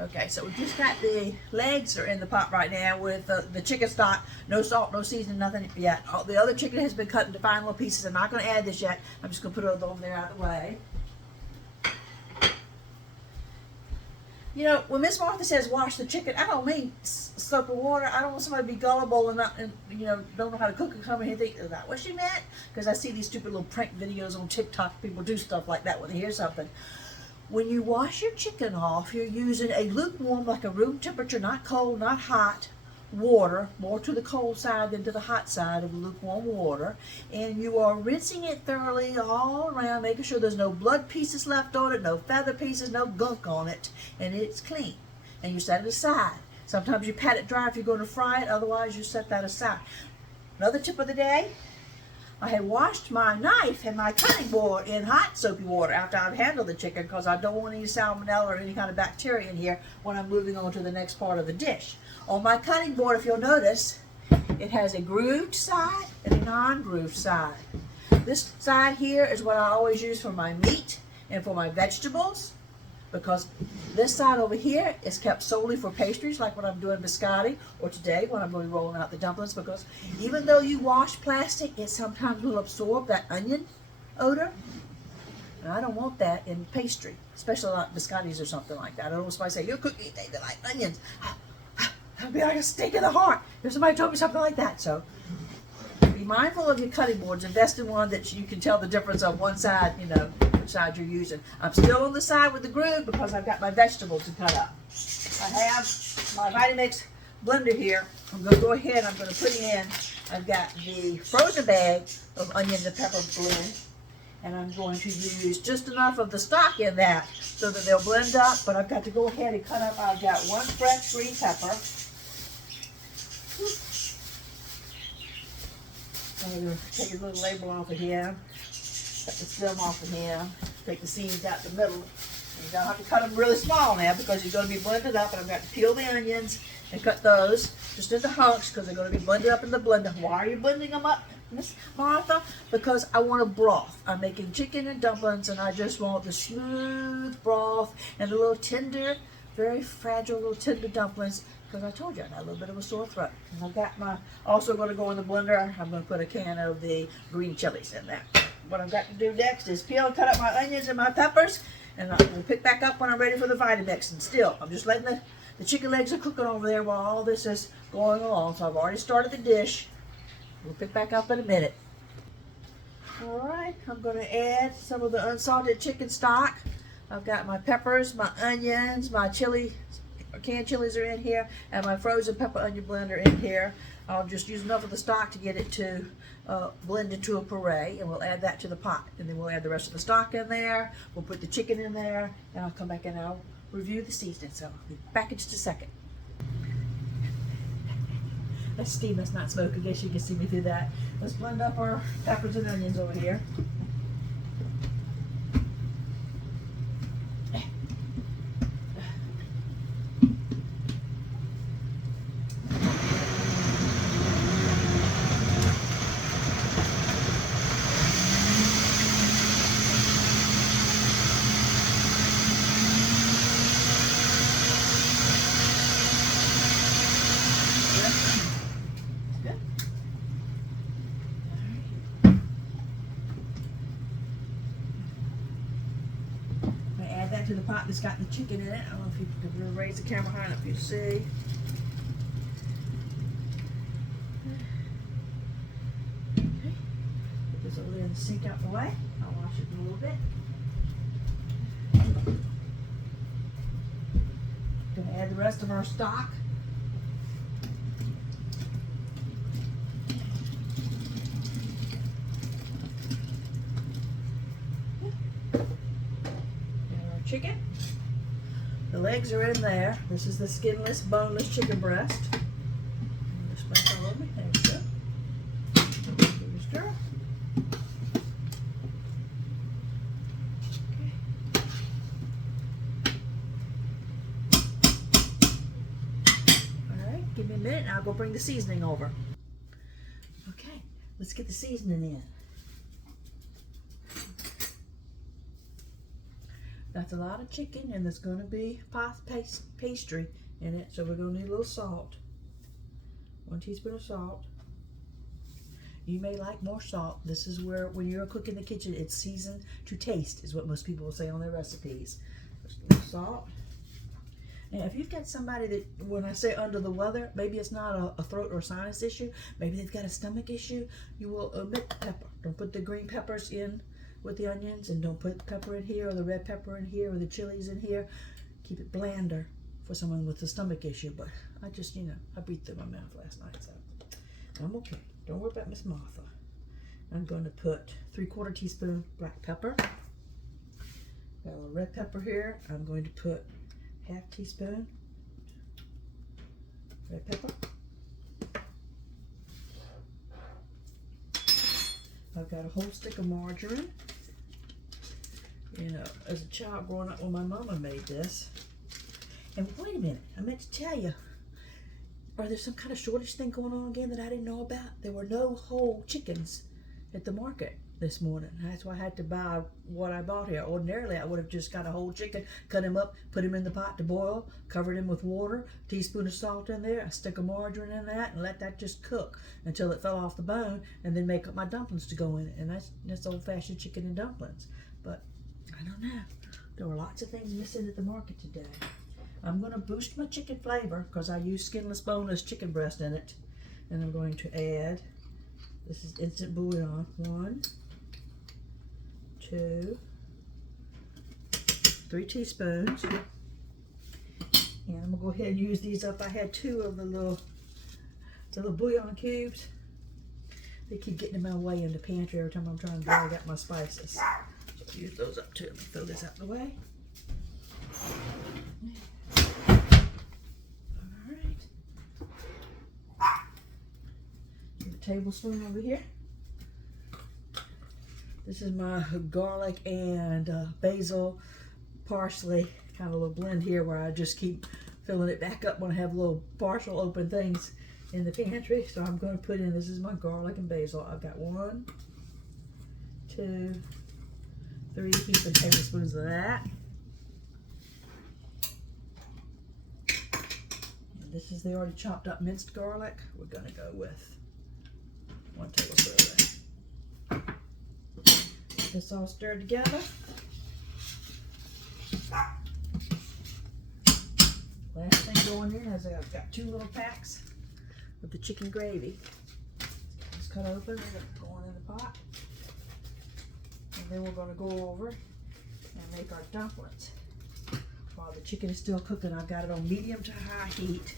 Okay, so we just got the legs are in the pot right now with the chicken stock. No salt, no seasoning, nothing yet. All the other chicken has been cut into fine little pieces. I'm not going to add this yet. I'm just going to put it over there out of the way. You know, when Miss Martha says wash the chicken, I don't mean soap and water. I don't want somebody to be gullible and not, and you know, don't know how to cook and come in here and think, is that what she meant? Because I see these stupid little prank videos on TikTok. People do stuff like that when they hear something. When you wash your chicken off, you're using a lukewarm, like a room temperature, not cold, not hot, water, more to the cold side than to the hot side of the lukewarm water. And you are rinsing it thoroughly all around, making sure there's no blood pieces left on it, no feather pieces, no gunk on it, and it's clean. And you set it aside. Sometimes you pat it dry if you're going to fry it, otherwise you set that aside. Another tip of the day, I had washed my knife and my cutting board in hot soapy water after I've handled the chicken because I don't want any salmonella or any kind of bacteria in here when I'm moving on to the next part of the dish. On my cutting board, if you'll notice, it has a grooved side and a non-grooved side. This side here is what I always use for my meat and for my vegetables, because this side over here is kept solely for pastries, like when I'm doing biscotti, or today when I'm going to be rolling out the dumplings, because even though you wash plastic, it sometimes will absorb that onion odor. And I don't want that in pastry, especially like biscottis or something like that. I don't want somebody to say, your cookie tastes like onions. That'd be like a stake in the heart if somebody told me something like that. So be mindful of your cutting boards. Invest in one that you can tell the difference of one side, you know, which side you're using. I'm still on the side with the groove because I've got my vegetables to cut up. I have my Vitamix blender here. I'm going to go ahead and I'm going to put in, I've got the frozen bag of onions and pepper blend. And I'm going to use just enough of the stock in that so that they'll blend up. But I've got to go ahead and cut up, I've got one fresh green pepper. I'm going to take a little label off of here, cut the stem off of here, take the seeds out the middle. And you don't have to cut them really small now because you're going to be blended up, and I've got to peel the onions and cut those just into hunks because they're going to be blended up in the blender. Why are you blending them up, Miss Martha? Because I want a broth. I'm making chicken and dumplings, and I just want the smooth broth and the little tender, very fragile little tender dumplings. Because I told you I got a little bit of a sore throat. And I've got my, also going to go in the blender, I'm going to put a can of the green chilies in there. What I've got to do next is peel and cut up my onions and my peppers, and I'm going to pick back up when I'm ready for the Vitamix. And still, I'm just letting the chicken legs are cooking over there while all this is going along. So I've already started the dish. We'll pick back up in a minute. All right, I'm going to add some of the unsalted chicken stock. I've got my peppers, my onions, my chili, canned chilies are in here, and my frozen pepper onion blender in here. I'll just use enough of the stock to get it to blend into a puree, and we'll add that to the pot. And then we'll add the rest of the stock in there. We'll put the chicken in there, and I'll come back and I'll review the seasoning. So I'll be back in just a second. That's steam, that's not smoke. I guess you can see me through that. Let's blend up our peppers and onions over here. To the pot that's got the chicken in it. I don't know if you can raise the camera high enough for you to see. Okay. Put this over there in the sink out the way. I'll wash it in a little bit. Gonna add the rest of our stock. Chicken. The legs are in there. This is the skinless, boneless chicken breast. Just back all over me. There we go. Give it a stir. Okay. All right, give me a minute and I'll go bring the seasoning over. Okay, let's get the seasoning in. That's a lot of chicken, and there's going to be pastry in it, so we're going to need a little salt. 1 teaspoon of salt. You may like more salt. This is where, when you're cooking in the kitchen, it's seasoned to taste, is what most people will say on their recipes. Just a little salt. Now, if you've got somebody that, when I say under the weather, maybe it's not a throat or sinus issue, maybe they've got a stomach issue, you will omit the pepper. Don't put the green peppers in with the onions, and don't put pepper in here, or the red pepper in here, or the chilies in here. Keep it blander for someone with a stomach issue, but I just, I breathed through my mouth last night, so I'm okay. Don't worry about Miss Martha. I'm going to put 3/4 teaspoon black pepper. Got a little red pepper here. I'm going to put 1/2 teaspoon red pepper. I've got a whole stick of margarine. As a child growing up when my mama made this. And wait a minute, I meant to tell you, are there some kind of shortage thing going on again that I didn't know about? There were no whole chickens at the market this morning. That's why I had to buy what I bought here. Ordinarily, I would have just got a whole chicken, cut him up, put him in the pot to boil, covered him with water, teaspoon of salt in there, a stick of margarine in that, and let that just cook until it fell off the bone, and then make up my dumplings to go in it. And that's old-fashioned chicken and dumplings. But I don't know. There were lots of things missing at the market today. I'm going to boost my chicken flavor because I use skinless, boneless chicken breast in it. And I'm going to add, this is instant bouillon, 1, 2, 3 teaspoons. And I'm going to go ahead and use these up. I had 2 of the little bouillon cubes. They keep getting in my way in the pantry every time I'm trying to drag out my spices. So I'll use those up too. Let me throw this out of the way. Tablespoon over here. This is my garlic and basil, parsley, kind of a little blend here where I just keep filling it back up when I have little partial open things in the pantry. So I'm going to put in, this is my garlic and basil. I've got 1, 2, 3 heaping tablespoons of that. And this is the already chopped up minced garlic. We're going to go with 1 tablespoon of that. Get this all stirred together. Last thing going in is I've got 2 little packs of the chicken gravy. Just cut open, they're going in the pot. And then we're going to go over and make our dumplings. While the chicken is still cooking, I've got it on medium to high heat.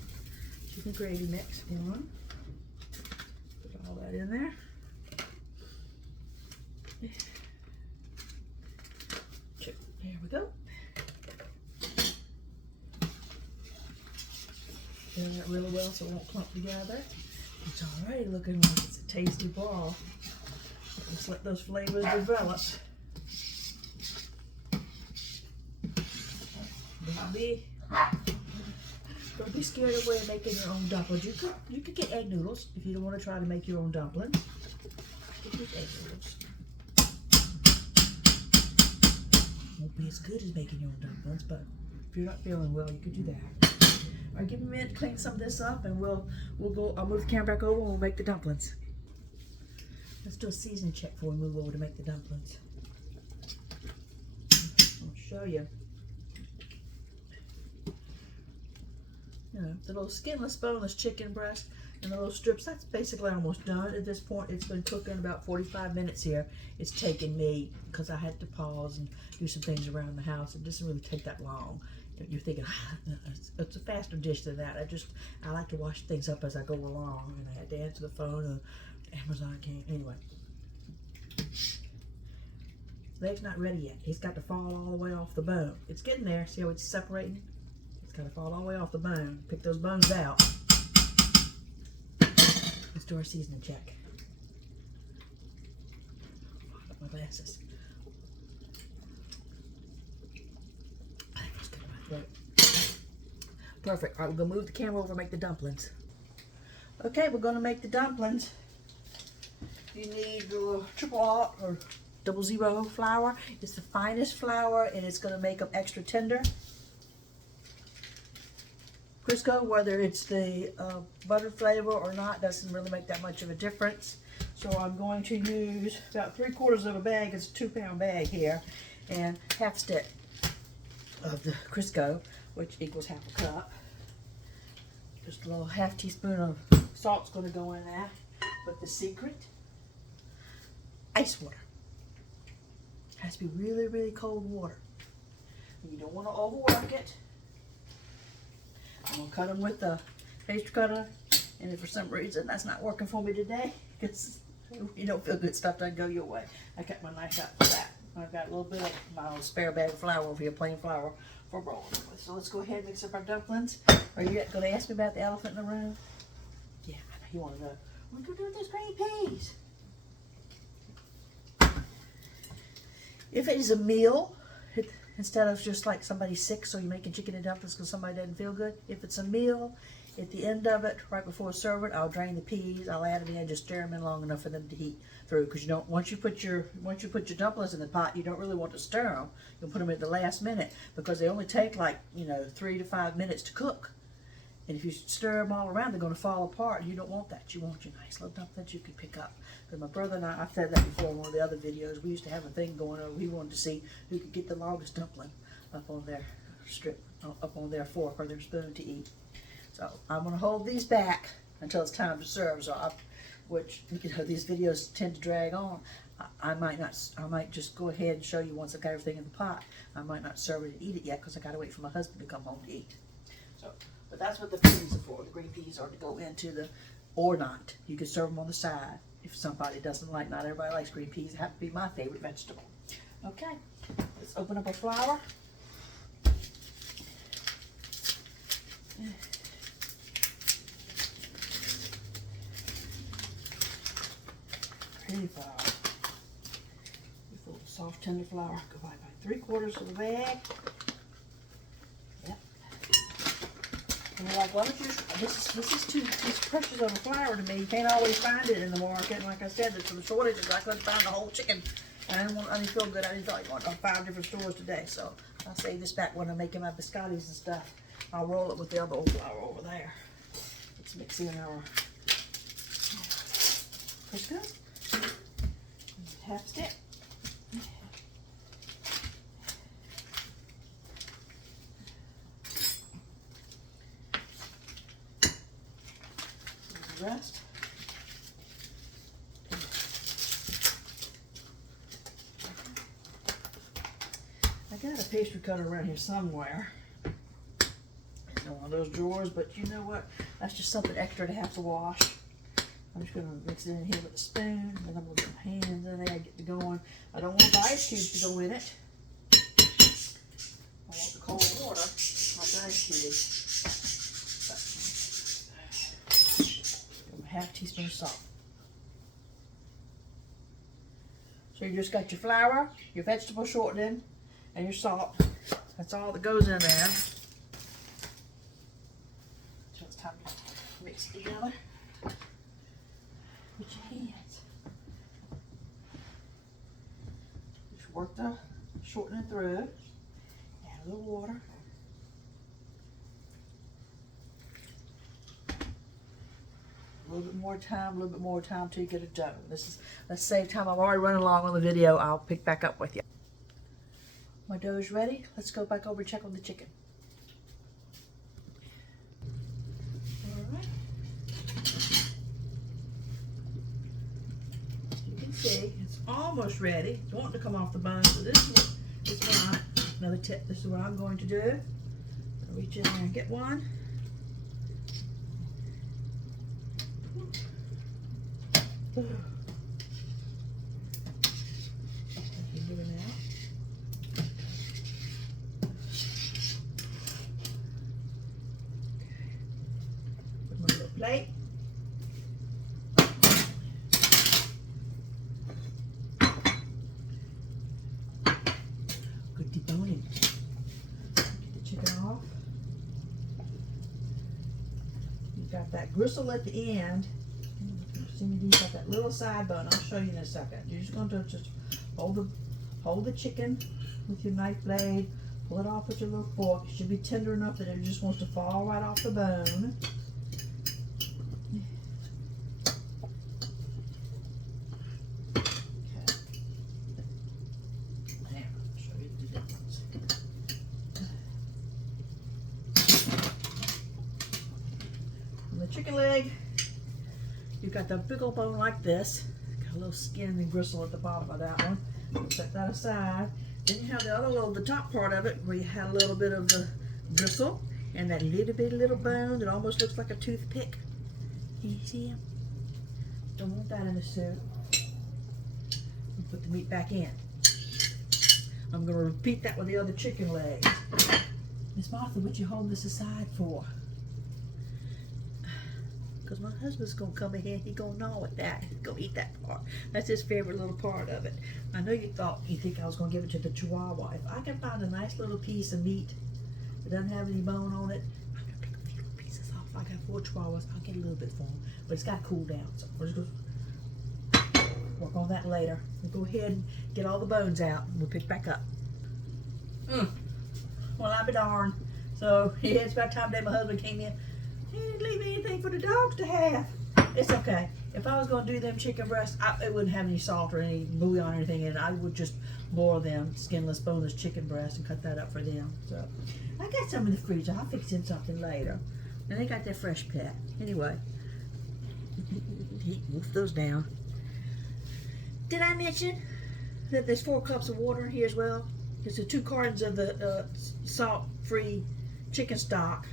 Chicken gravy mix, 1. All that in there. There we go. Stir that really well so it won't clump together. It's already looking like it's a tasty ball. Just let those flavors develop. Don't be scared away of making your own dumplings. You could get egg noodles if you don't want to try to make your own dumplings. You could get egg noodles. Won't be as good as making your own dumplings, but if you're not feeling well, you could do that. All right, give me a minute to clean some of this up, and we'll go. I'll move the camera back over, and we'll make the dumplings. Let's do a seasoning check before we move over to make the dumplings. I'll show you. The little skinless, boneless chicken breast and the little strips, that's basically almost done at this point. It's been cooking about 45 minutes here. It's taken me, because I had to pause and do some things around the house. It doesn't really take that long. You're thinking, it's a faster dish than that. I like to wash things up as I go along, and I had to answer the phone, and Amazon came. Anyway. Leg's not ready yet. He's got to fall all the way off the bone. It's getting there. See how it's separating? Gotta fall all the way off the bone. Pick those bones out. Let's do our seasoning check. Oh, I got my glasses. I think that's good in my throat. Perfect. All right, we're gonna move the camera over and make the dumplings. Okay, we're gonna make the dumplings. You need the triple hot or 00 flour. It's the finest flour, and it's going to make them extra tender. Crisco, whether it's the butter flavor or not, doesn't really make that much of a difference. So I'm going to use about 3/4 of a bag. It's a 2-pound bag here, and half stick of the Crisco, which equals half a cup. Just a little half teaspoon of salt's going to go in there. But the secret, ice water. It has to be really, really cold water. You don't want to overwork it. I'm going to cut them with the pastry cutter, and if for some reason that's not working for me today, because you don't feel good, stuff doesn't go your way, I cut my knife out for that. I've got a little bit of my old spare bag of flour over here, plain flour for rolling with. So let's go ahead and mix up our dumplings. Are you going to ask me about the elephant in the room? Yeah, I know you want to know. What do you do with those green peas? If it is a meal, instead of just like somebody's sick, so you're making chicken and dumplings because somebody doesn't feel good. If it's a meal, at the end of it, right before I serve it, I'll drain the peas. I'll add them in, just stir them in long enough for them to heat through. Because you don't, once you put your dumplings in the pot, you don't really want to stir them. You'll put them at the last minute because they only take like 3 to 5 minutes to cook. And if you stir them all around, they're going to fall apart. You don't want that. You want your nice little dumplings you can pick up. Because my brother and I've said that before in one of the other videos, we used to have a thing going on. We wanted to see who could get the longest dumpling up on their strip, up on their fork or their spoon to eat. So I'm going to hold these back until it's time to serve. So which these videos tend to drag on. I might just go ahead and show you once I've got everything in the pot. I might not serve it and eat it yet because I got to wait for my husband to come home to eat. So. But that's what the peas are for. The green peas are to go into the, or not. You can serve them on the side if somebody doesn't like, not everybody likes green peas. It happens to be my favorite vegetable. Okay, let's open up our flour. Pretty flour. Beautiful, soft, tender flour. Go by 3/4 of the bag. And you're like, why don't you, this is too precious of a flour to me. You can't always find it in the market. And like I said, for the shortages, I couldn't find the whole chicken. And I didn't feel good. I didn't feel like going to 5 different stores today. So I'll save this back when I'm making my biscottis and stuff. I'll roll it with the other old flour over there. Let's mix in our Crisco. Half stick. Rest. I got a pastry cutter around here somewhere. It's in one of those drawers, but you know what? That's just something extra to have to wash. I'm just going to mix it in here with a spoon, and I'm going to get my hands in there, get it going. I don't want the ice cubes to go in it. I want the cold water, not the ice cubes. Half teaspoon of salt. So you just got your flour, your vegetable shortening, and your salt. That's all that goes in there. So it's time to mix it together with your hands. Just work the shortening through. Add a little water. A little bit more time till you get it done. Let's save time. I'm already running along on the video. I'll pick back up with you. My dough is ready. Let's go back over and check on the chicken. All right. You can see it's almost ready. It's wanting to come off the bone. So this is what another tip. This is what I'm going to do. I'll reach in there and get one. Good plate. Good deboning. Get the chicken off. You've got that gristle at the end. See me, you've got that little side bone. I'll show you in a second. You're just going to just hold the chicken with your knife blade, pull it off with your little fork. It should be tender enough that it just wants to fall right off the bone. Chicken leg, you've got the big old bone like this, got a little skin and gristle at the bottom of that one. Set that aside. Then you have the other little, the top part of it where you had a little bit of the gristle and that little bone that almost looks like a toothpick. You see him? Don't want that in the soup. Put the meat back in. I'm going to repeat that with the other chicken legs. Miss Martha, what you hold this aside for? Because my husband's going to come in here and he's going to gnaw at that. He's going to eat that part. That's his favorite little part of it. I know you think I was going to give it to the Chihuahua. If I can find a nice little piece of meat that doesn't have any bone on it, I'm going to pick a few pieces off. If I got 4 Chihuahuas, I'll get a little bit for them. But it's got to cool down. So we're just going to work on that later. We'll go ahead and get all the bones out and we'll pick back up. Well, I'll be darned. So, yeah, it's about time that my husband came in. He didn't leave anything for the dogs to have. It's okay. If I was going to do them chicken breasts, it wouldn't have any salt or any bouillon or anything in it. I would just boil them skinless, boneless chicken breasts and cut that up for them. So, I got some in the freezer. I'll fix in something later. And they got their fresh pet. Anyway, wolf those down. Did I mention that there's 4 cups of water here as well? There's the 2 cartons of the salt-free chicken stock.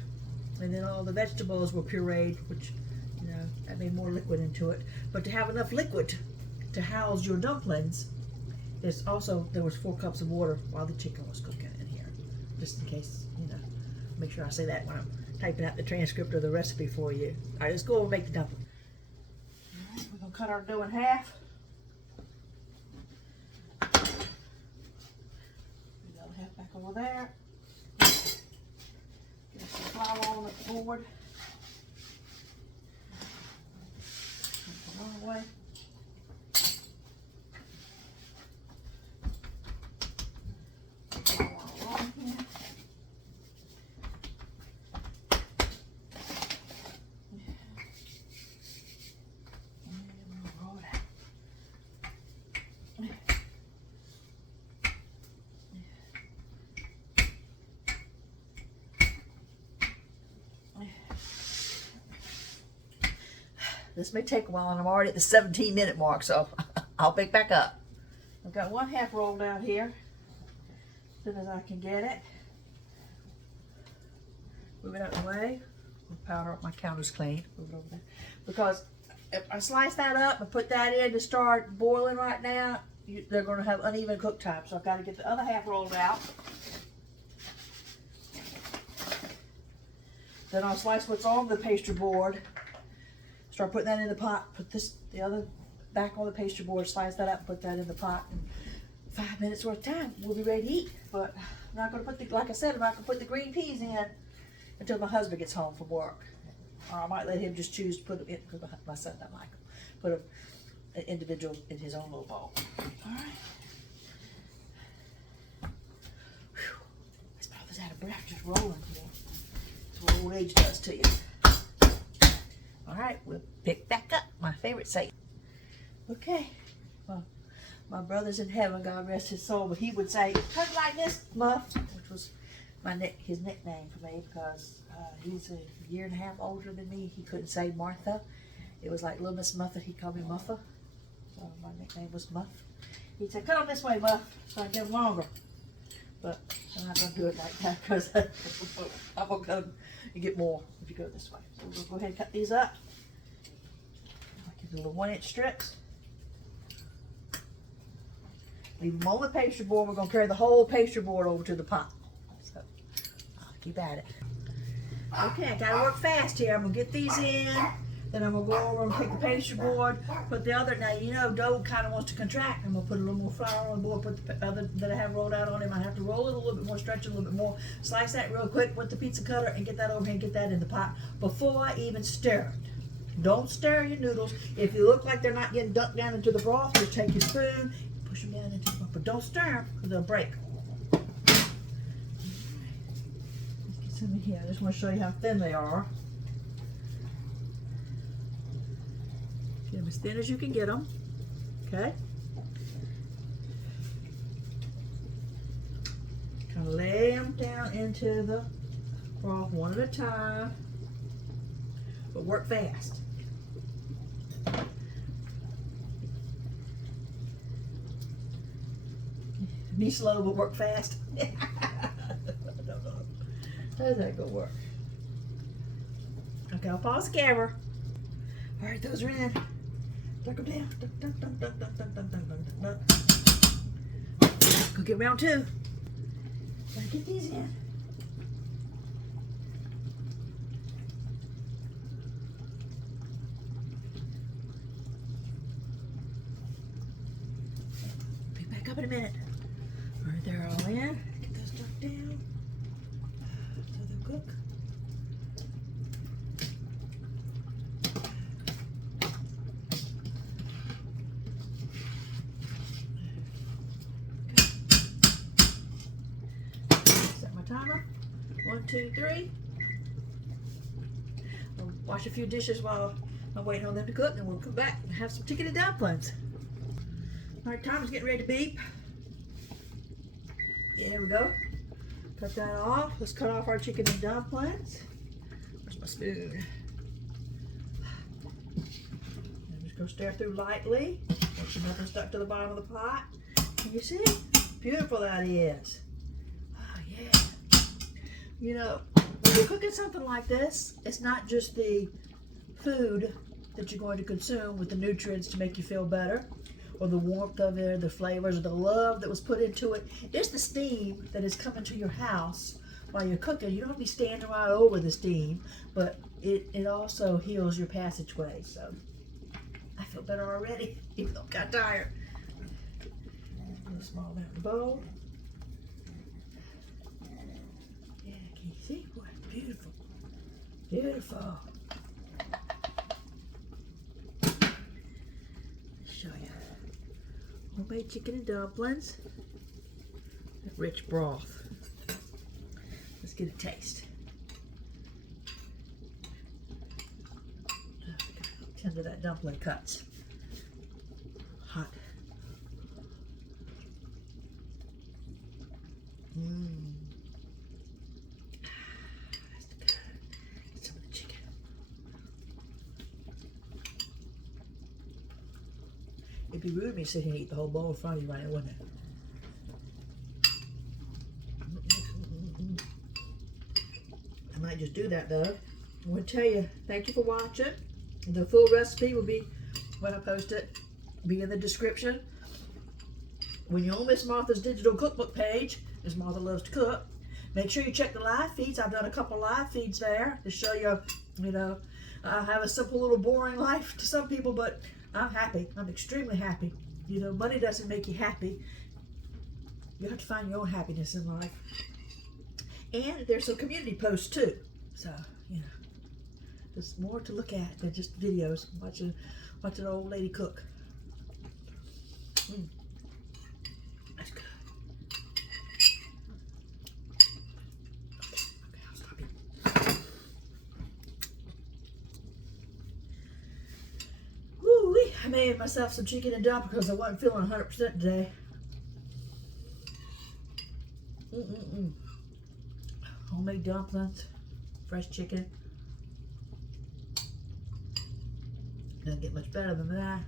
And then all the vegetables were pureed, which, you know, that made more liquid into it. But to have enough liquid to house your dumplings, there was 4 cups of water while the chicken was cooking in here. Just in case, you know, make sure I say that when I'm typing out the transcript of the recipe for you. All right, let's go over and make the dumpling. All right, we're going to cut our dough in half. The other half back over there. Get some flour on the board. Put it all away. This may take a while, and I'm already at the 17-minute mark, so I'll pick back up. I've got 1/2 rolled out here, as soon as I can get it. Move it out of the way. Powder up, my counter's clean. Move it over there. Because if I slice that up and put that in to start boiling right now, they're going to have uneven cook time. So I've got to get the other half rolled out. Then I'll slice what's on the pastry board. Start putting that in the pot. Put the other back on the pastry board. Slice that up. Put that in the pot. And 5 minutes worth of time, we'll be ready to eat. But I'm not going to put like I said, I'm not going to put the green peas in until my husband gets home from work. Or I might let him just choose to put them in because my son doesn't like them. Put an individual in his own little bowl. All right. Whew. This mouth is out of breath, just rolling here. That's what old age does to you. All right, we'll pick back up. My favorite saying. Okay. Well, my brother's in heaven, God rest his soul, but he would say, "Cut it like this, Muff," which was his nickname for me because he's a 1.5 years older than me. He couldn't say Martha. It was like Little Miss Muffa. He called me Muffa. So my nickname was Muff. He'd say, "Cut them this way, Muff," so I can get them longer. But I'm not going to do it like that because I'm going to go and get more if you go this way. So we'll go ahead and cut these up. Like little 1-inch strips. Leave them on the pastry board. We're going to carry the whole pastry board over to the pot. So I'll keep at it. Okay, I got to work fast here. I'm going to get these in. Then I'm going to go over and pick the pastry board, put the other, now you know dough kind of wants to contract. I'm going to put a little more flour on the board, put the other that I have rolled out on it. I have to roll it a little bit more, stretch it a little bit more, slice that real quick with the pizza cutter and get that over here and get that in the pot before I even stir it. Don't stir your noodles. If you look like they're not getting dunked down into the broth, just take your spoon, Push them down into the, but don't stir them because they'll break. Let's get some in here. I just want to show you how thin they are. Get them as thin as you can get them. Okay. Kind of lay them down into the broth one at a time, but work fast. Be slow, but work fast. I don't know. How's that gonna work? Okay, I'll pause the camera. All right, those are in. Duck them down. Duck, duck, duck, duck, duck, duck, duck, duck, duck, duck. Go get round two. Gotta get these in. Pick back up in a minute. All right, they're all in. Get those ducked down so they'll cook. Set my timer. 1, 2, 3. I'll wash a few dishes while I'm waiting on them to cook, and we'll come back and have some chicken and dumplings. All right, timer's getting ready to beep. There we go. Cut that off. Let's cut off our chicken and dumplings. Where's my spoon? I'm just gonna stir through lightly. Make sure nothing stuck to the bottom of the pot. Can you see? Beautiful that is. Oh yeah. You know, when you're cooking something like this, it's not just the food that you're going to consume with the nutrients to make you feel better, or the warmth of it, or the flavors, or the love that was put into it. It's the steam that is coming to your house while you're cooking. You don't have to be standing right over the steam, but it also heals your passageway. So I feel better already, even though I'm kind of tired. A little small amount in the bowl. Yeah, can you see? Boy, beautiful. Beautiful. Show you. Homemade chicken and dumplings. That rich broth. Let's get a taste. Tender that dumpling cuts. Hot. Mmm. That's good. Get some of the chicken. It'd be rude of me to sit here and eat the whole bowl in front of you right now, wouldn't it? I might just do that though. I want to tell you, thank you for watching. The full recipe will be, when I post it, be in the description. When you're on Miss Martha's digital cookbook page, Miss Martha Loves to Cook, make sure you check the live feeds. I've done a couple live feeds there to show you, you know, I have a simple little boring life to some people, but I'm happy. I'm extremely happy. You know, money doesn't make you happy. You have to find your own happiness in life. And there's some community posts too. So, you know, there's more to look at than just videos. Watch an old lady cook. That's good. Okay, I'll stop it. Woo-wee. I made myself some chicken and dumplings because I wasn't feeling 100% today. Homemade dumplings, fresh chicken. Doesn't get much better than that.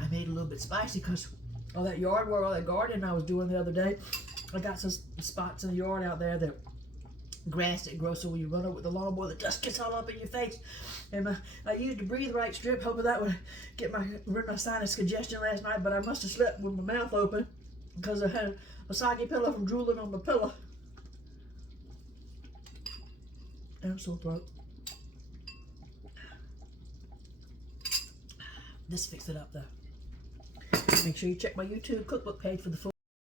I made it a little bit spicy because all that yard work, all that gardening I was doing the other day, I got some spots in the yard out there that grass that grows, so when you run over with the lawnmower, the dust gets all up in your face. And I used a breathe right strip, hoping that would get rid of my sinus congestion last night, but I must have slept with my mouth open because I had a soggy pillow from drooling on my pillow. And sore throat. This fixed it up though. Make sure you check my YouTube cookbook page for the full